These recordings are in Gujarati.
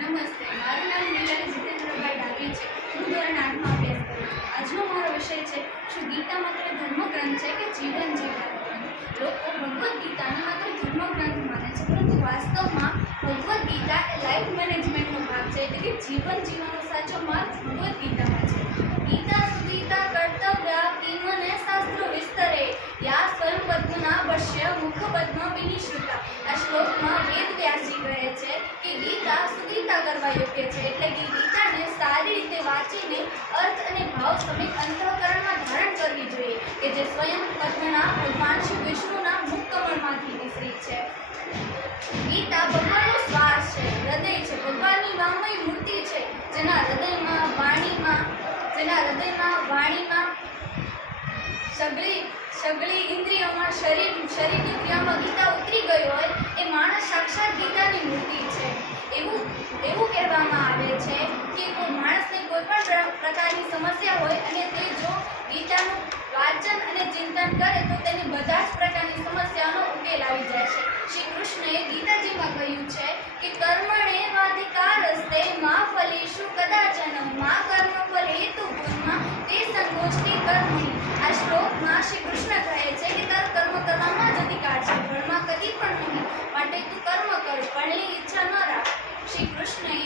નમસ્તે, મારું નામ નીલાલી જીતેન્દ્રભાઈ ડાભી છે. હું ધોરણ 8માં અભ્યાસ કરું છું. આજનો મારો વિષય છે, શું ગીતા માત્ર ધર્મગ્રંથ છે કે જીવન જીવવાનો ગ્રંથ? લોકો ભગવદ્ ગીતાને માત્ર ધર્મગ્રંથ માને છે, પરંતુ વાસ્તવમાં ભગવદ્ ગીતા એ લાઈફ મેનેજમેન્ટનો ભાગ છે, એટલે કે જીવન જીવવાનો સાચો માર્ગ ભગવદ્ ગીતામાં છે. ગીતા સુગીતા કર્તવ્ય કિન્વને શાસ્ત્રો વિસ્તરે યા સ્વયં પદ્મના પશ્ય મુખ પદ્મ વિનિશ્રુતા. આ શ્લોકમાં વેદ વ્યાસજી કહે છે કે ગીતા સુગીતા કરવા યોગ્ય છે, એટલે કે ગીતાને સારી રીતે વાંચીને અર્થ અને ભાવ સમેત અંતઃકરણમાં ધારણ કરવી જોઈએ, કે જે સ્વયં પદ્મના ભગવાન શ્રી વિષ્ણુના મુખ કમળમાંથી નીકળી છે. ગીતા ભગવાનનો શ્વાસ છે, હૃદય છે, ભગવાનની વામય મૂર્તિ છે, જેના હૃદયમાં વાણીમાં સગળી ઇન્દ્રિયોમાં શરીરની ક્રિયામાં ગીતા ઉતરી ગઈ હોય એ માણસ સાક્ષાત ગીતાની મૂર્તિ છે. એવું કહેવામાં આવે છે કે કોઈ માણસને કોઈ પણ પ્રકારની સમસ્યા હોય અને તે જો ગીતાનું વાંચન અને ચિંતન કરે તો તેની બધા જ પ્રકારની સમસ્યાનો ઉકેલ આવી જાય છે. શ્રી કૃષ્ણએ ગીતાજીમાં કહ્યું છે કે કર્મણે વાધિકારસ્તે મા ફલેષુ કદાચન મા કર્મ ફલે હેતુ ગુણમાં તે સંકોચતી કર્મણી. આ શ્લોકમાં શ્રી કૃષ્ણ કહે છે કે તાર કર્મ કરવામાં જ અધિકાર છે, ફળમાં કદી પણ નહીં, માટે તું કર્મ કર, ફળની ઈચ્છા ન રાખ. શ્રી કૃષ્ણએ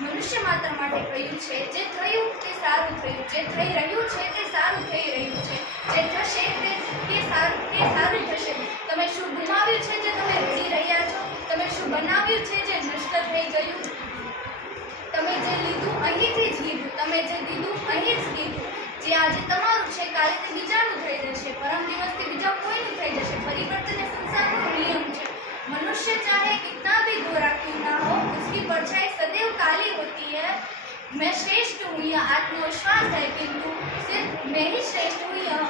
મનુષ્ય માત્ર માટે કહ્યું છે, જે થયું તે સારું થયું, જે થઈ રહ્યું છે તે સારું થઈ રહ્યું છે, જે થશે તે સારું થશે. તમે શું ગુમાવ્યું છે જે તમે રડી રહ્યા છો? તમે શું બનાવ્યું છે જે નષ્ટ થઈ ગયું? તમે જે લીધું અહીંથી જ લીધું, તમે જે દીધું અહીં જ દીધું. જે આજે તમારું છે કાલે તે બીજાનું થઈ જશે, પરમ દિવસથી બીજા કોઈનું થઈ જશે. परिवर्तन એ સંસારનો નિયમ છે. मनुष्य चाहे कितना भी गोरा क्यों ना हो, उसकी परछाई सदैव काली होती है. मैं श्रेष्ठ हूँ यह आत्मविश्वास है, किंतु सिर्फ मैं ही श्रेष्ठ हूँ यह